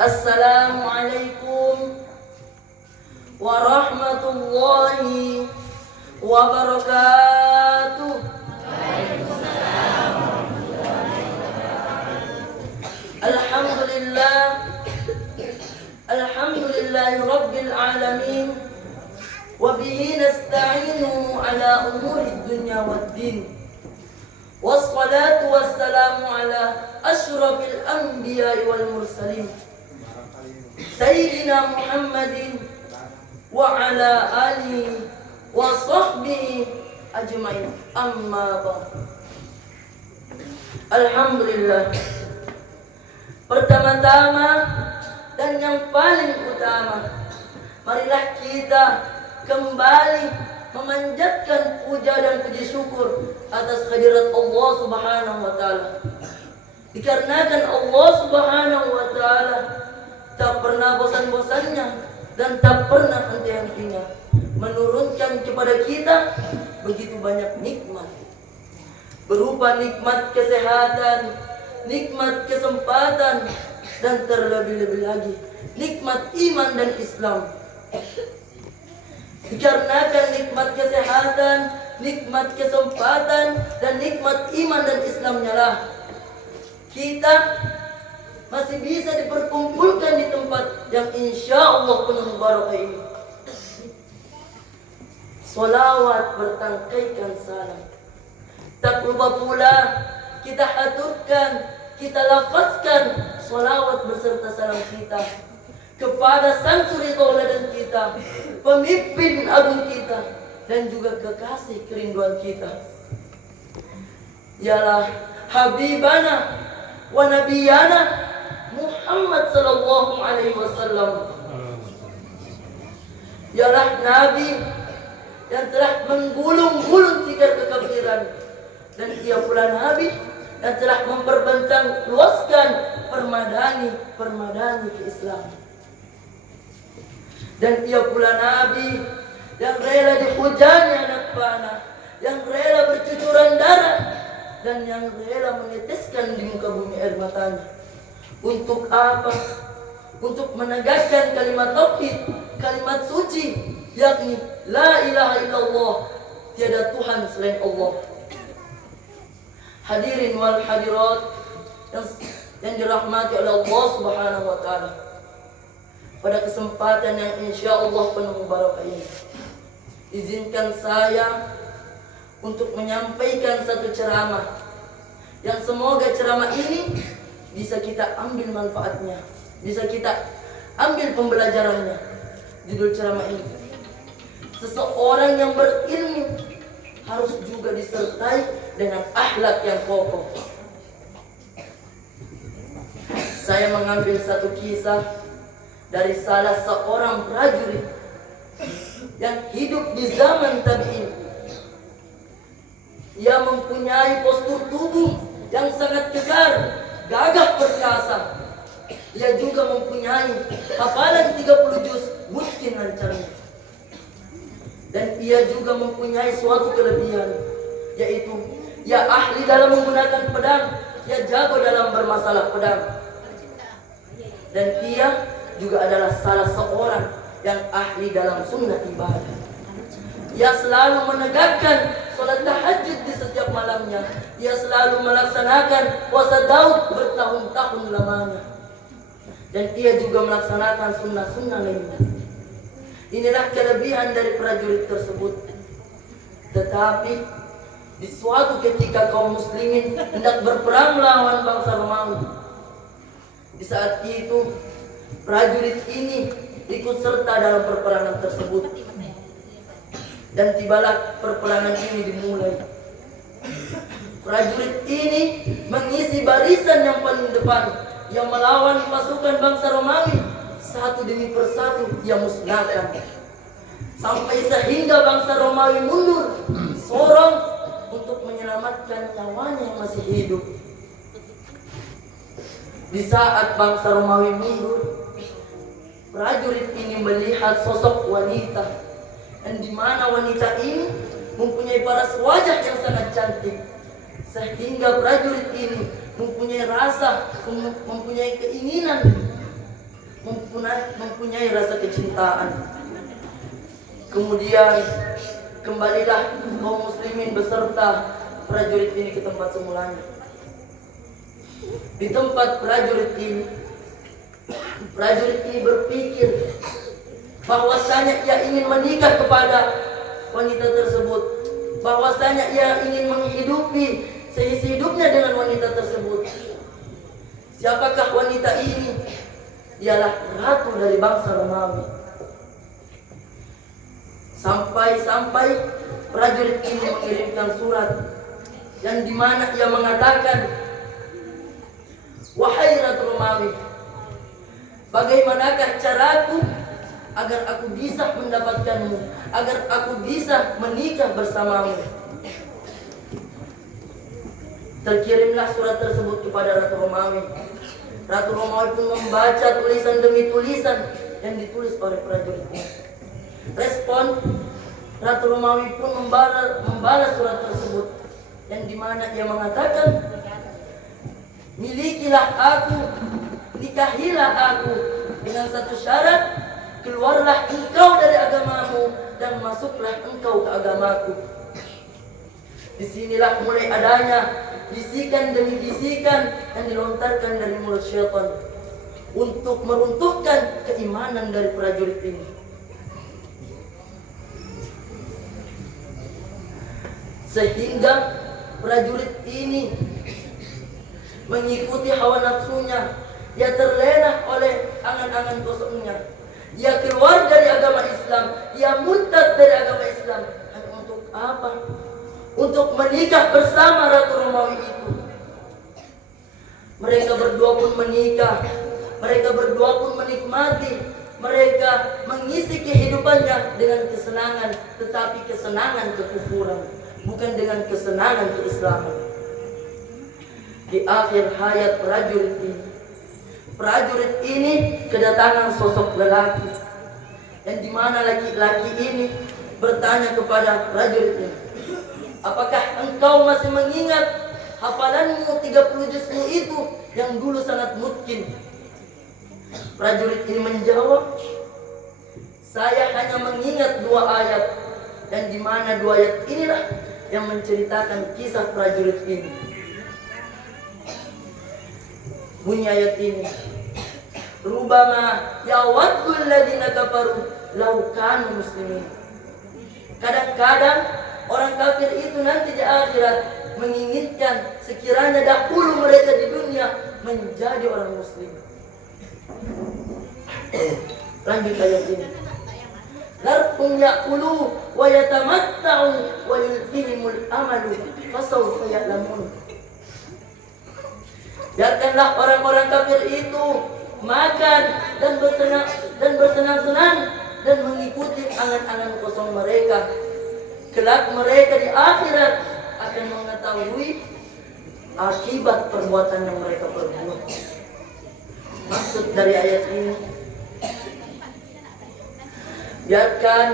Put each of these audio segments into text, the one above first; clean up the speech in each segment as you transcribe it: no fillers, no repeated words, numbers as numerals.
Assalamualaikum warahmatullahi wabarakatuh. Alhamdulillah, alhamdulillahi rabbil alamin, wa bihi nasta'inu ala umuri dunya waddin. Wassalatu wassalamu ala ashrafil anbiya'i wal mursalin Sayyidina Muhammadin wa ala alihi wa sahbihi ajmain, amma ba'd. Alhamdulillah, pertama-tama dan yang paling utama, marilah kita kembali memanjatkan puja dan puji syukur atas kehadirat Allah Subhanahu wa taala. Dikarenakan Allah Subhanahu wa taala tak pernah bosan-bosannya dan tak pernah henti-hentinya menurunkan kepada kita begitu banyak nikmat, berupa nikmat kesehatan, nikmat kesempatan, dan terlebih-lebih lagi nikmat iman dan Islam. Dikarenakan nikmat kesehatan, nikmat kesempatan, dan nikmat iman dan Islamnya lah kita masih bisa diperkumpulkan di tempat yang insya Allah penuh barakah ini. Salawat bertangkaikan salam. Tak lupa pula kita haturkan, kita lafazkan salawat beserta salam kita kepada sang suri tauladan kita, pemimpin agung kita, dan juga kekasih kerinduan kita, ialah Habibana wa Nabiyana Muhammad sallallahu alaihi wasallam. Ialah Nabi yang telah menggulung-gulung tikar kekafiran, dan ia pula Nabi yang telah memperbentang luaskan permadani keislaman. Dan ia pula Nabi yang rela dihujani anak panah, yang rela bercucuran darah, dan yang rela meneteskan di muka bumi air matanya. Untuk apa? Untuk menegakkan kalimat tauhid, kalimat suci, yakni la ilaha illallah, tiada Tuhan selain Allah. Hadirin wal hadirat yang dirahmati oleh Allah Subhanahu wa taala. Pada kesempatan yang insya Allah penuh barakah ini, izinkan saya untuk menyampaikan satu ceramah yang semoga ceramah ini bisa kita ambil manfaatnya, bisa kita ambil pembelajarannya. Judul ceramah ini, seseorang yang berilmu harus juga disertai dengan akhlak yang kokoh. Saya mengambil satu kisah dari salah seorang prajurit yang hidup di zaman tabi'in. Ia mempunyai postur tubuh yang sangat tegar, gagah perkasa. Ia juga mempunyai hafalan 30 juz mungkin lancarnya. Dan ia juga mempunyai suatu kelebihan, yaitu ia ahli dalam menggunakan pedang, ia jago dalam bermasalah pedang. Dan ia juga adalah salah seorang yang ahli dalam sunnah ibadah. Ia selalu menegakkan salat tahajud di setiap malamnya. Ia selalu melaksanakan puasa Daud bertahun-tahun lamanya. Dan ia juga melaksanakan sunnah-sunnah lainnya. Inilah kelebihan dari prajurit tersebut. Tetapi di suatu ketika kaum muslimin hendak berperang melawan bangsa Romawi. Di saat itu prajurit ini ikut serta dalam perperangan tersebut. Dan tibalah perperangan ini dimulai. Prajurit ini mengisi barisan yang paling depan, yang melawan pasukan bangsa Romawi. Satu demi persatu ia musnahkan, sampai sehingga bangsa Romawi mundur sorong untuk menyelamatkan nyawanya yang masih hidup. Di saat bangsa Romawi mundur, prajurit ini melihat sosok wanita, dan di mana wanita ini mempunyai paras wajah yang sangat cantik, sehingga prajurit ini mempunyai rasa, mempunyai keinginan mempunyai rasa kecintaan. Kemudian kembalilah kaum muslimin beserta prajurit ini ke tempat semulanya. Di tempat prajurit ini berpikir bahwasanya ia ingin menikah kepada wanita tersebut, bahwasanya ia ingin menghidupi seisi hidupnya dengan wanita tersebut. Siapakah wanita ini? Ialah ratu dari bangsa Romawi. Sampai prajurit ini mengirimkan surat yang dimana ia mengatakan, wahai Ratu Romawi, bagaimanakah caraku agar aku bisa mendapatkanmu, agar aku bisa menikah bersamamu? Terkirimlah surat tersebut kepada Ratu Romawi. Ratu Romawi pun membaca tulisan demi tulisan yang ditulis oleh prajurit ini. Respon Ratu Romawi pun membalas surat tersebut yang dimana ia mengatakan, milikilah aku, nikahilah aku dengan satu syarat, keluarlah engkau dari agamamu dan masuklah engkau ke agamaku. Disinilah mulai adanya bisikan demi bisikan yang dilontarkan dari mulut syaitan untuk meruntuhkan keimanan dari prajurit ini. Sehingga prajurit ini mengikuti hawa nafsunya. Ia terlena oleh angan-angan kosongnya. Ia keluar dari agama Islam. Ia murtad dari agama Islam. Dan untuk apa? Untuk menikah bersama Ratu Romawi itu. Mereka berdua pun menikah. Mereka berdua pun menikmati. Mereka mengisi kehidupannya dengan kesenangan. Tetapi kesenangan kekufuran, bukan dengan kesenangan keislaman. Di akhir hayat prajurit ini kedatangan sosok lelaki, yang dimana laki-laki ini bertanya kepada prajurit ini, apakah engkau masih mengingat hafalanmu 30 juzmu itu yang dulu sangat mungkin? Prajurit ini menjawab, saya hanya mengingat 2 ayat, dan dimana 2 ayat inilah yang menceritakan kisah prajurit ini. Bunyi ayat ini, rubama yawaddul ladzina kafaru law kanu muslimin. Kadang-kadang orang kafir itu nanti di akhirat menginginkan sekiranya dahulu mereka di dunia menjadi orang muslim. Lanjut ayat ini, Larpun ya'kulu wa yatamatta'u wa yulfihimul amalu fasawfa ya'lamun. Biarkanlah orang-orang kafir itu makan dan bersenang-senang dan mengikuti angan-angan kosong mereka. Kelak mereka di akhirat akan mengetahui akibat perbuatan yang mereka perbuat. Maksud dari ayat ini, biarkan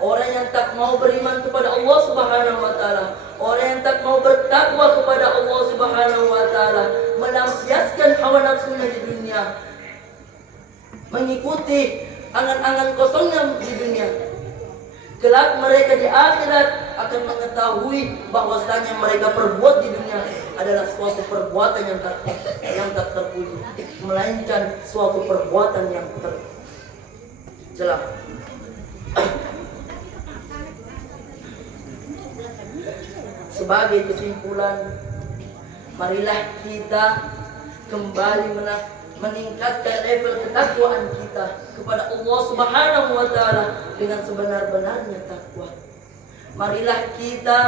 orang yang tak mau beriman kepada Allah Subhanahu wa taala, orang yang tak mau bertakwa kepada Allah Subhanahu wa taala, melampiaskan hawa nafsunya di dunia, mengikuti angan-angan kosongnya di dunia. Kelak mereka di akhirat akan mengetahui bahwasanya mereka perbuat di dunia adalah suatu perbuatan yang tak terpuji, melainkan suatu perbuatan yang tercela. Sebagai kesimpulan, marilah kita kembali meningkatkan level ketakwaan kita kepada Allah Subhanahu wa taala dengan sebenar-benarnya takwa. Marilah kita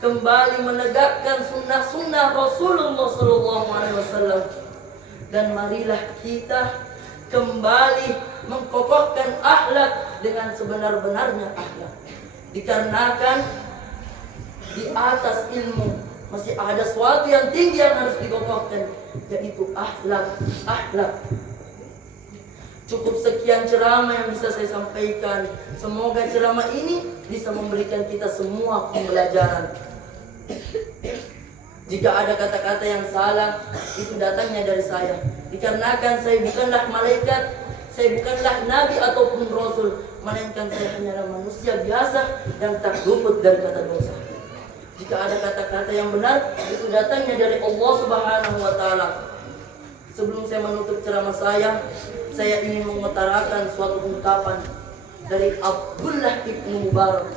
kembali menegakkan sunnah-sunnah Rasulullah SAW, dan marilah kita kembali mengkokohkan akhlak dengan sebenar-benarnya akhlak. Dikarenakan di atas ilmu masih ada sesuatu yang tinggi yang harus dikokohkan, yaitu akhlak. Cukup sekian ceramah yang bisa saya sampaikan. Semoga ceramah ini bisa memberikan kita semua pembelajaran. Jika ada kata-kata yang salah, itu datangnya dari saya. Dikarenakan saya bukanlah malaikat, saya bukanlah nabi ataupun rasul, melainkan saya hanyalah manusia biasa yang tak luput dari kata dosa. Jika ada kata-kata yang benar, itu datangnya dari Allah Subhanahu wa Ta'ala. Sebelum saya menutup ceramah saya ingin mengutarakan suatu ungkapan dari Abdullah ibnu Mubarak,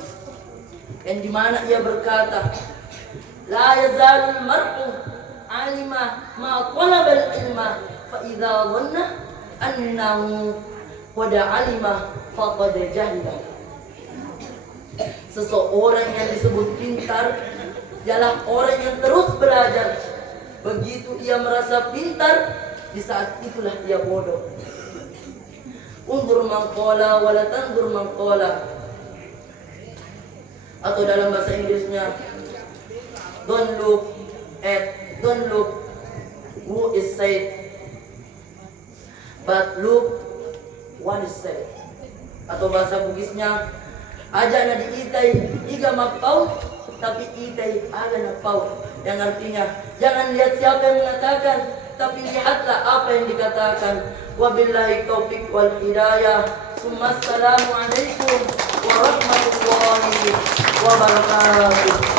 yang dimana ia berkata, la yazalul mar'u alima ma talabal ilma fa idza dhanna annahu qad alima faqad jahila. Seseorang yang disebut pintar ialah orang yang terus belajar. Begitu ia merasa pintar, di saat itulah ia bodoh. Undur mangkola wala tandur mangkola. Atau dalam bahasa Inggrisnya, don't look who is said, but look what is said. Atau bahasa Bugisnya, aja na diitay iga magpau, tapi itay aga nagpau. Yang artinya, jangan lihat siapa yang mengatakan, tapi lihatlah apa yang dikatakan. Wabillahi taufiq wal hidayah. Assalamualaikum warahmatullahi wabarakatuh.